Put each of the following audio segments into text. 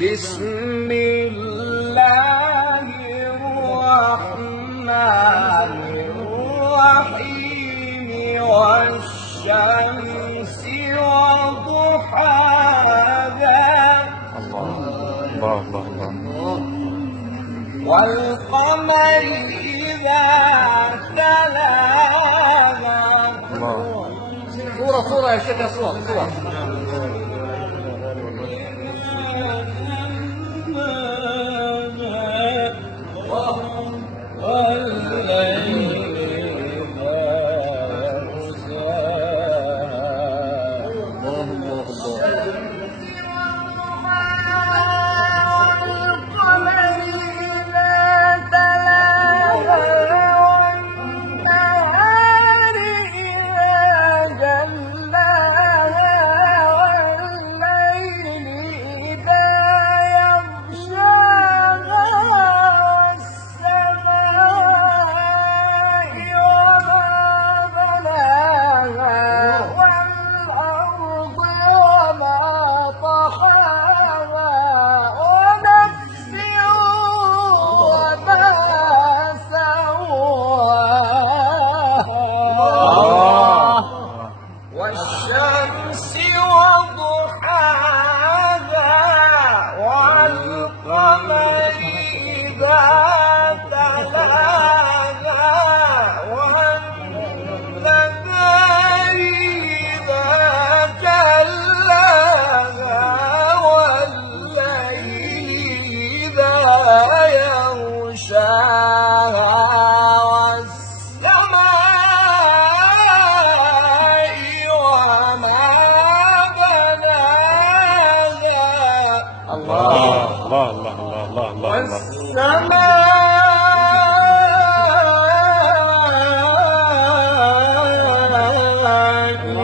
بسم الله الرحمن الرحيم والشمس وضحاها والقمر إذا تلاها صورة يا شيخ، صورة والشمس وضحاها والقمر إذا تلاها والنهار إذا جلاها والليل إذا يغشاها والسماء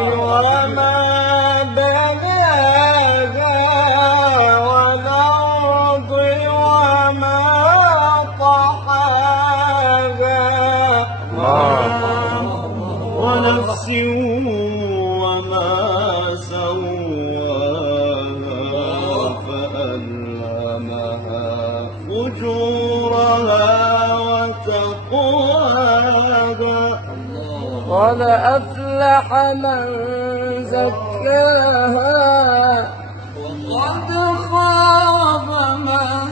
وما بناها والأرض وما طحاها ونفس وما سواها فألهمها فجورها وتقواها قد أفلح من زكاها وقد خاب من